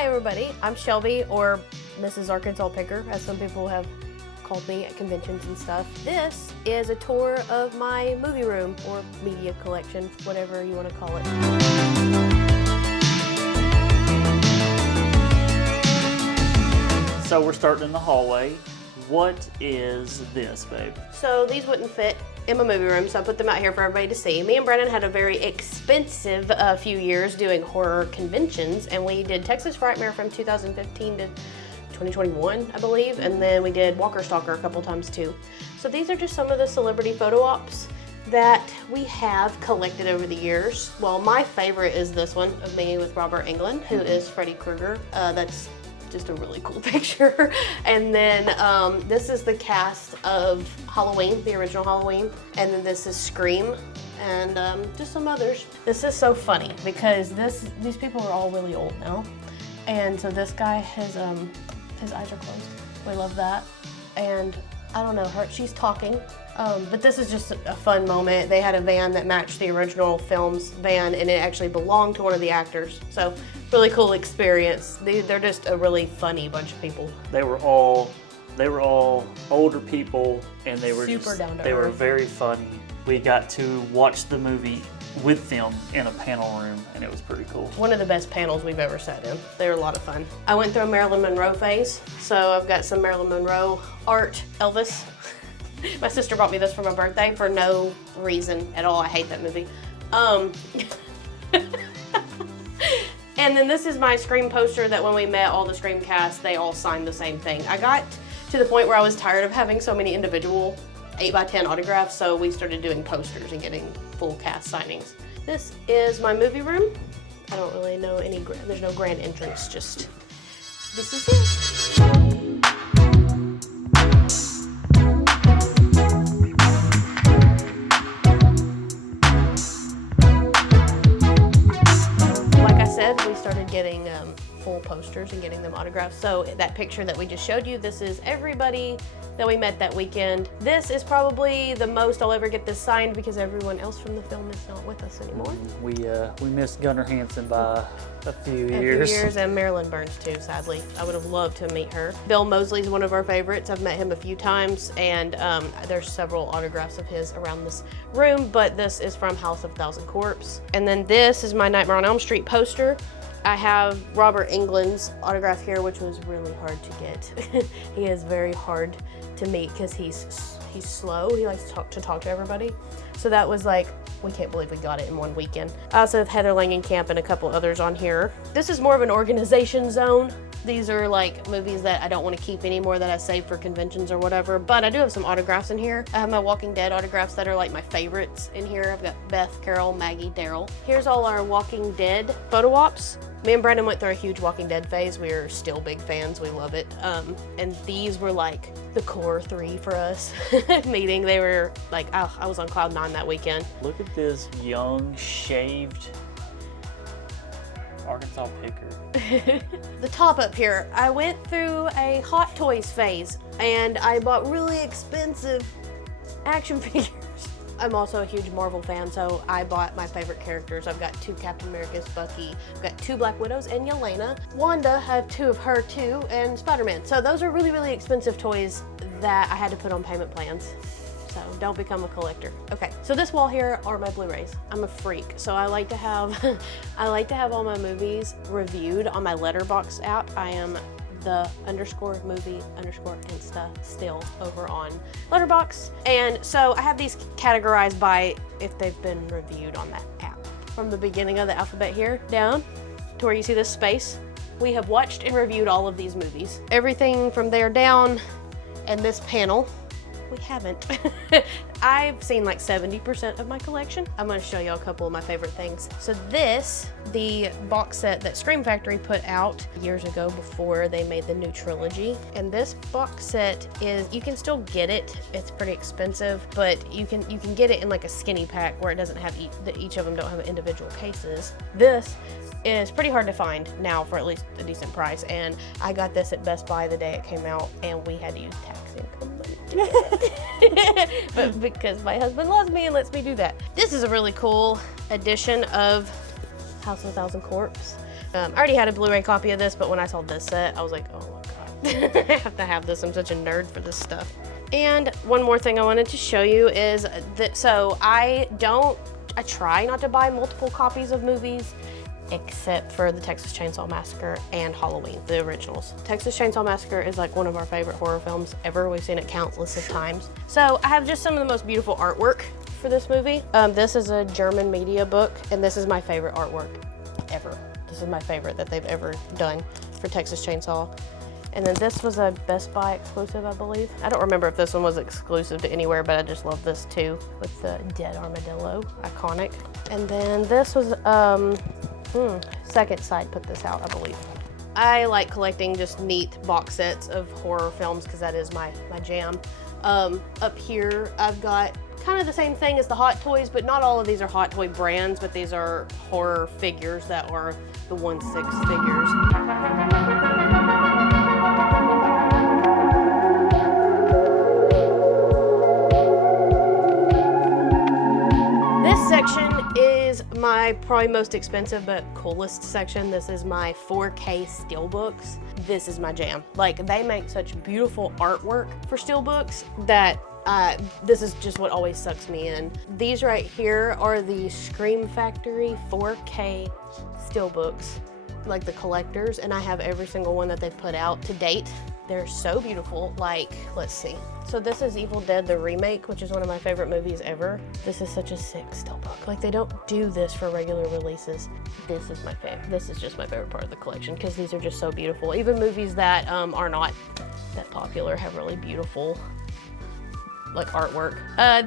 Hi everybody, I'm Shelby, or Mrs. Arkansas Picker, as some people have called me at conventions and stuff. This is a tour of my movie room, or media collection, whatever you want to call it. So we're starting in the hallway. What is this, babe? So these wouldn't fit in my movie room, so I put them out here for everybody to see. Me and Brennan had a very expensive few years doing horror conventions, and we did Texas Frightmare from 2015 to 2021, I believe, and then we did Walker Stalker a couple times too. So these are just some of the celebrity photo ops that we have collected over the years. Well, my favorite is this one of me with Robert Englund, who is Freddy Krueger. That's just a really cool picture. And then this is the cast of Halloween, the original Halloween. And then this is Scream, and just some others. This is so funny because these people are all really old now. And so this guy, his eyes are closed. We love that. And I don't know, she's talking. But this is just a fun moment. They had a van that matched the original film's van, and it actually belonged to one of the actors. So really cool experience. They're just a really funny bunch of people. They were all older people, and they were super down to They earth. were very funny. We got to watch the movie with them in a panel room, and it was pretty cool. One of the best panels we've ever sat in. They were a lot of fun. I went through a Marilyn Monroe phase, so I've got some Marilyn Monroe art. Elvis. My sister bought me this for my birthday for no reason at all. I hate that movie. And then this is my Scream poster that when we met all the Scream cast, they all signed the same thing. I got to the point where I was tired of having so many individual 8x10 autographs, so we started doing posters and getting full cast signings. This is my movie room. I don't really know there's no grand entrance, just this is it. We started getting full posters and getting them autographed. So that picture that we just showed you, this is everybody that we met that weekend. This is probably the most I'll ever get this signed because everyone else from the film is not with us anymore. We missed Gunnar Hansen by a few years, and Marilyn Burns too, sadly. I would have loved to meet her. Bill Moseley's one of our favorites. I've met him a few times, and there's several autographs of his around this room, but this is from House of Thousand Corpse. And then this is my Nightmare on Elm Street poster. I have Robert Englund's autograph here, which was really hard to get. He is very hard to meet because he's slow. He likes to talk to everybody. So that was like, we can't believe we got it in one weekend. I also have Heather Langenkamp and a couple others on here. This is more of an organization zone. These are like movies that I don't want to keep anymore that I saved for conventions or whatever, but I do have some autographs in here. I have my Walking Dead autographs that are like my favorites in here. I've got Beth, Carol, Maggie, Daryl. Here's all our Walking Dead photo ops. Me and Brandon went through a huge Walking Dead phase. We are still big fans. We love it. And these were like the core three for us meeting. They were like, oh, I was on cloud 9 that weekend. Look at this young, shaved Arkansas Picker. The top up here, I went through a Hot Toys phase and I bought really expensive action figures. I'm also a huge Marvel fan, so I bought my favorite characters. I've got 2 Captain Americas, Bucky, I've got 2 Black Widows and Yelena. Wanda, I have 2 of her too, and Spider-Man. So those are really, really expensive toys that I had to put on payment plans. So don't become a collector. Okay, so this wall here are my Blu-rays. I'm a freak, so I like to have all my movies reviewed on my Letterboxd app. I am the _movie_insta still over on Letterboxd. And so I have these categorized by if they've been reviewed on that app. From the beginning of the alphabet here down to where you see this space, we have watched and reviewed all of these movies. Everything from there down and this panel, we haven't. I've seen like 70% of my collection. I'm gonna show you a couple of my favorite things. So this, the box set that Scream Factory put out years ago before they made the new trilogy. And this box set is, you can still get it. It's pretty expensive, but you can get it in like a skinny pack where it doesn't have, each of them don't have individual cases. This is pretty hard to find now for at least a decent price. And I got this at Best Buy the day it came out and we had to use tax income money to get it. But because my husband loves me and lets me do that. This is a really cool edition of House of a Thousand Corpse. I already had a Blu-ray copy of this, but when I saw this set, I was like, oh my God, I have to have this. I'm such a nerd for this stuff. And one more thing I wanted to show you is that, so I try not to buy multiple copies of movies, except for the Texas Chainsaw Massacre and Halloween, the originals. Texas Chainsaw Massacre is like one of our favorite horror films ever. We've seen it countless of times. So I have just some of the most beautiful artwork for this movie. This is a German media book, and this is my favorite artwork ever. This is my favorite that they've ever done for Texas Chainsaw. And then this was a Best Buy exclusive, I believe. I don't remember if this one was exclusive to anywhere, but I just love this too, with the dead armadillo, iconic. And then this was, Second Sight put this out, I believe. I like collecting just neat box sets of horror films because that is my jam. Up here, I've got kind of the same thing as the Hot Toys, but not all of these are Hot Toy brands, but these are horror figures that are the 1/6 figures. Section is my probably most expensive but coolest section. This is my 4K Steelbooks. This is my jam. Like, they make such beautiful artwork for Steelbooks that this is just what always sucks me in. These right here are the Scream Factory 4K Steelbooks, like the collectors, and I have every single one that they've put out to date. They're so beautiful. Like, let's see. So this is Evil Dead, the remake, which is one of my favorite movies ever. This is such a sick steelbook. Like, they don't do this for regular releases. This is my favorite. This is just my favorite part of the collection because these are just so beautiful. Even movies that are not that popular have really beautiful, like, artwork.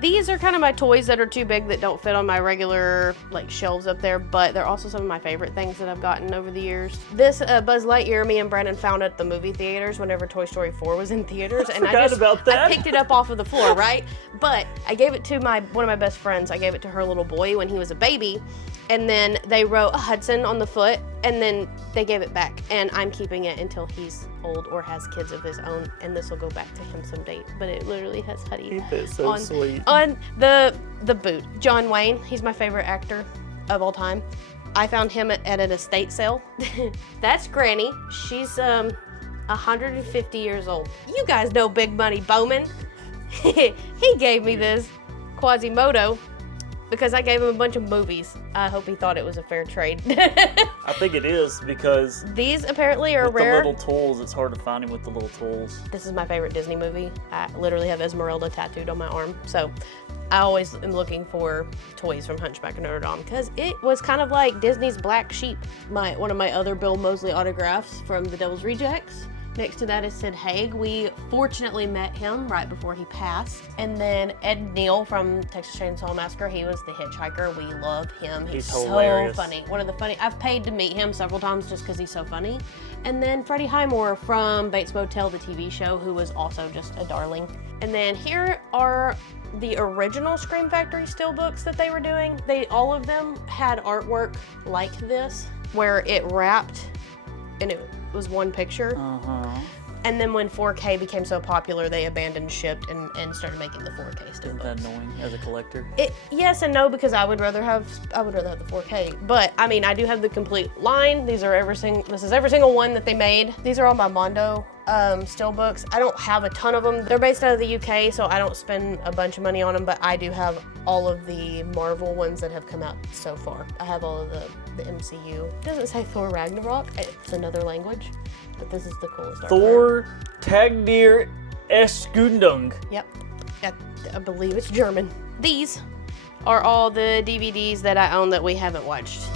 These are kind of my toys that are too big that don't fit on my regular, like, shelves up there, but they're also some of my favorite things that I've gotten over the years. This Buzz Lightyear, me and Brandon found at the movie theaters whenever Toy Story 4 was in theaters, and I picked it up off of the floor, right? But I gave it to one of my best friends. I gave it to her little boy when he was a baby, and then they wrote a Hudson on the foot, and then they gave it back, and I'm keeping it until he's old or has kids of his own, and this will go back to him someday. But it literally has Huddy sweet. On the boot. John Wayne, he's my favorite actor of all time. I found him at an estate sale. That's Granny. She's 150 years old. You guys know Big Money BOWMAN. He gave me this Quasimodo because I gave him a bunch of movies. I hope he thought it was a fair trade. I think it is because these apparently are with rare. the little tools, it's hard to find him with the little tools. This is my favorite Disney movie. I literally have Esmeralda tattooed on my arm. So I always am looking for toys from Hunchback of Notre Dame because it was kind of like Disney's Black Sheep. One of my other Bill Moseley autographs from The Devil's Rejects. Next to that is Sid Haig. We fortunately met him right before he passed. And then Ed Neal from Texas Chainsaw Massacre. He was the hitchhiker. We love him. He's so hilarious. funny. One of the funny. I've paid to meet him several times just because he's so funny. And then Freddie Highmore from Bates Motel, the TV show, who was also just a darling. And then here are the original Scream Factory Steelbooks that they were doing. All of them had artwork like this, where it wrapped and it was one picture. And then when 4K became so popular, they abandoned ship and started making the 4K Steelbooks. Isn't that annoying as a collector? Yes and no, because I would rather have the 4K. But I mean, I do have the complete line. This is every single one that they made. These are all my Mondo Steelbooks. I don't have a ton of them. They're based out of the UK, so I don't spend a bunch of money on them, but I do have all of the Marvel ones that have come out so far. I have all of the MCU. It doesn't say Thor Ragnarok. It's another language, but this is the coolest artwork. Thor Tagdir Eskundung. Yep. I believe it's German. These are all the DVDs that I own that we haven't watched.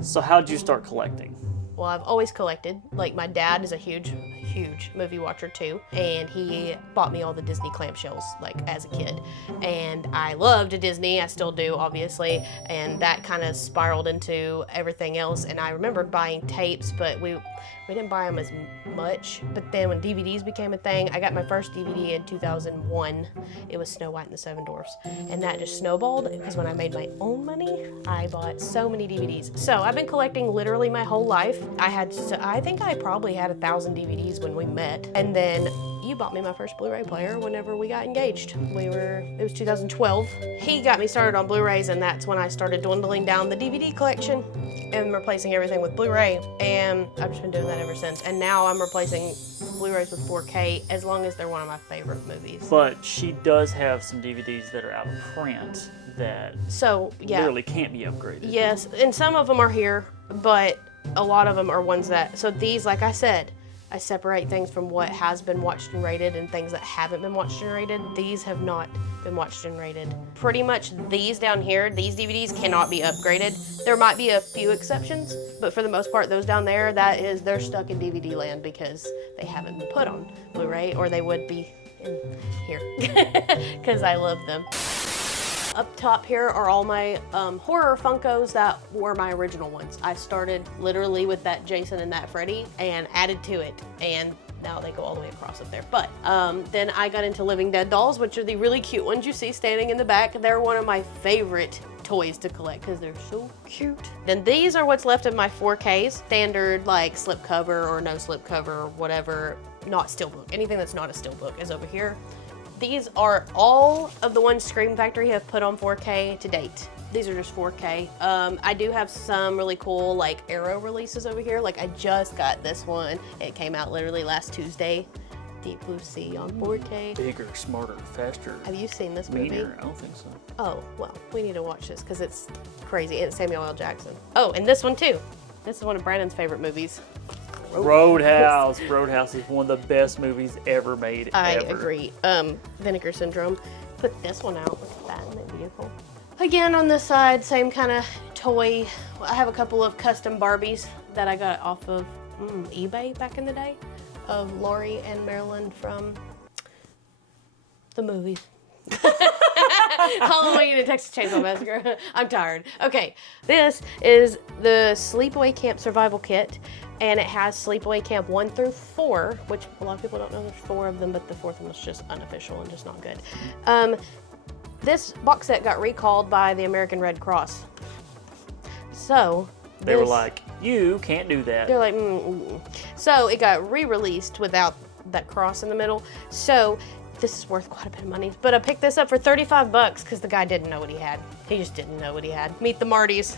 So how'd you start collecting? Well, I've always collected. Like, my dad is a huge movie watcher too, and he bought me all the Disney clamshells, like, as a kid. And I loved Disney, I still do, obviously, and that kind of spiraled into everything else. And I remember buying tapes, but we didn't buy them as much. But then when DVDs became a thing, I got my first DVD in 2001. It was Snow White and the Seven Dwarfs. And that just snowballed because when I made my own money, I bought so many DVDs. So I've been collecting literally my whole life. I think I probably had 1,000 DVDs when we met. And then you bought me my first Blu-ray player whenever we got engaged. It was 2012. He got me started on Blu-rays, and that's when I started dwindling down the DVD collection and replacing everything with Blu-ray, and I've just been doing that ever since. And now I'm replacing Blu-rays with 4K as long as they're one of my favorite movies. But she does have some DVDs that are out of print that literally can't be upgraded. Yes, and some of them are here, but a lot of them are ones that, so these, like I said, I separate things from what has been watched and rated and things that haven't been watched and rated. These have not been watched and rated. Pretty much these down here, these DVDs cannot be upgraded. There might be a few exceptions, but for the most part, those down there, they're stuck in DVD land because they haven't been put on Blu-ray, or they would be in here because I love them. Up top here are all my horror Funkos that were my original ones. I started literally with that Jason and that Freddy and added to it, and now they go all the way across up there. But then I got into Living Dead dolls, which are the really cute ones you see standing in the back. They're one of my favorite toys to collect because they're so cute. Then these are what's left of my 4Ks. Standard like slipcover or no slipcover or whatever, not steelbook. Anything that's not a steelbook is over here. These are all of the ones Scream Factory have put on 4K to date. These are just 4K. I do have some really cool like Arrow releases over here. Like I just got this one. It came out literally last Tuesday. Deep Blue Sea on 4K. Bigger, smarter, faster. Have you seen this movie? Meaner? I don't think so. Oh, well, we need to watch this because it's crazy. And it's Samuel L. Jackson. Oh, and this one too. This is one of Brandon's favorite movies. Roadhouse. Roadhouse is one of the best movies ever made. I agree. Vinegar Syndrome. Put this one out. Look at that. Isn't that beautiful? Again, on this side, same kind of toy. I have a couple of custom Barbies that I got off of eBay back in the day of Laurie and Marilyn from the movies. Halloween and Texas Chainsaw Massacre. I'm tired. Okay, this is the Sleepaway Camp Survival Kit, and it has Sleepaway Camp 1 through 4, which a lot of people don't know there's 4 of them, but the 4th one was just unofficial and just not good. This box set got recalled by the American Red Cross. So they were like, you can't do that. They're like, So it got re-released without that cross in the middle. So this is worth quite a bit of money, but I picked this up for $35 because the guy didn't know what he had. He just didn't know what he had. Meet the Martys.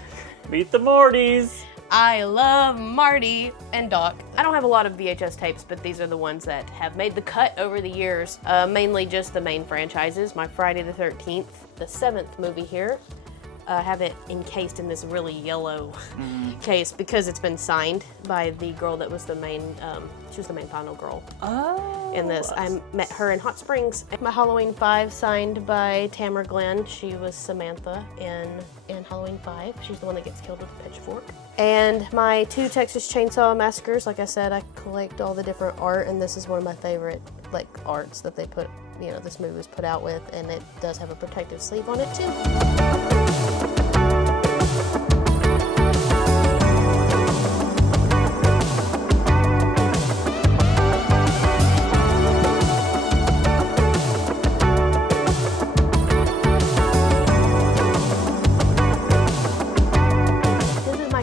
Meet the Martys. I love Marty and Doc. I don't have a lot of VHS tapes, but these are the ones that have made the cut over the years. Mainly just the main franchises. My Friday the 13th, the 7th movie here. I have it encased in this really yellow case because it's been signed by the girl that was the main, she was the main final girl in this. I met her in Hot Springs. My Halloween 5 signed by Tamara Glenn. She was Samantha in Halloween 5. She's the one that gets killed with a pitchfork. And my 2 Texas Chainsaw Massacres. Like I said, I collect all the different art, and this is one of my favorite like arts that they put, you know, this movie was put out with, and it does have a protective sleeve on it too.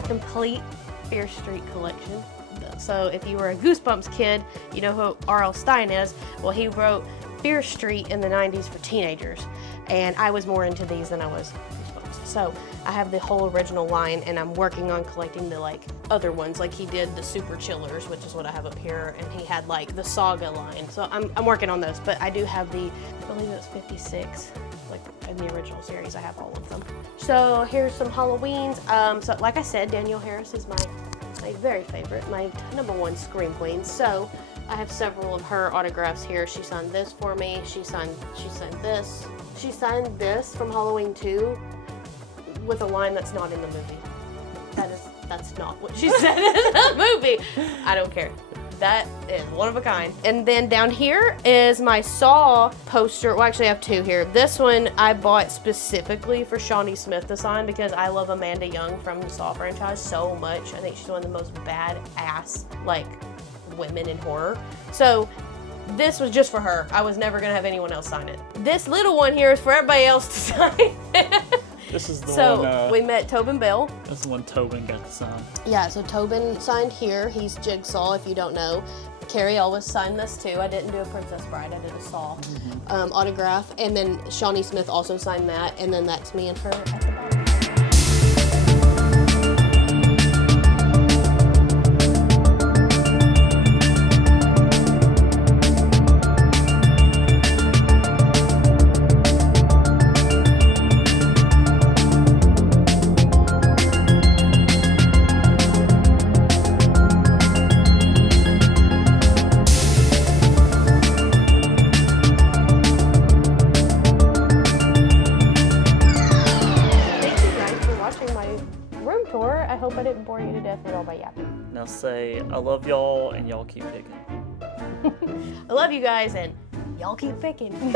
Complete Fear Street collection. So if you were a Goosebumps kid, you know who R.L. Stine is. Well, he wrote Fear Street in the 90s for teenagers, and I was more into these than I was Goosebumps. So I have the whole original line, and I'm working on collecting the like other ones. Like he did the Super Chillers, which is what I have up here, and he had like the Saga line. So I'm working on those, but I do have the, I believe it was 56. Like in the original series, I have all of them. So here's some Halloweens. So like I said, Danielle Harris is my very favorite, my #1 Scream Queen. So I have several of her autographs here. She signed this for me. She signed this. She signed this from Halloween 2 with a line that's not in the movie. That's not what she said in the movie. I don't care. That is one of a kind. And then down here is my Saw poster. Well, actually I have two here. This one I bought specifically for Shawnee Smith to sign because I love Amanda Young from the Saw franchise so much. I think she's one of the most badass, like, women in horror. So this was just for her. I was never gonna have anyone else sign it. This little one here is for everybody else to sign. This is the one. So we met Tobin Bell. That's the one Tobin got to sign. Yeah, so Tobin signed here. He's Jigsaw, if you don't know. Carrie Elwes signed this too. I didn't do a Princess Bride, I did a Saw autograph. And then Shawnee Smith also signed that. And then that's me and her at the bottom. I hope I didn't bore you to death with all my yapping. Now say, I love y'all and y'all keep picking. I love you guys and y'all keep picking.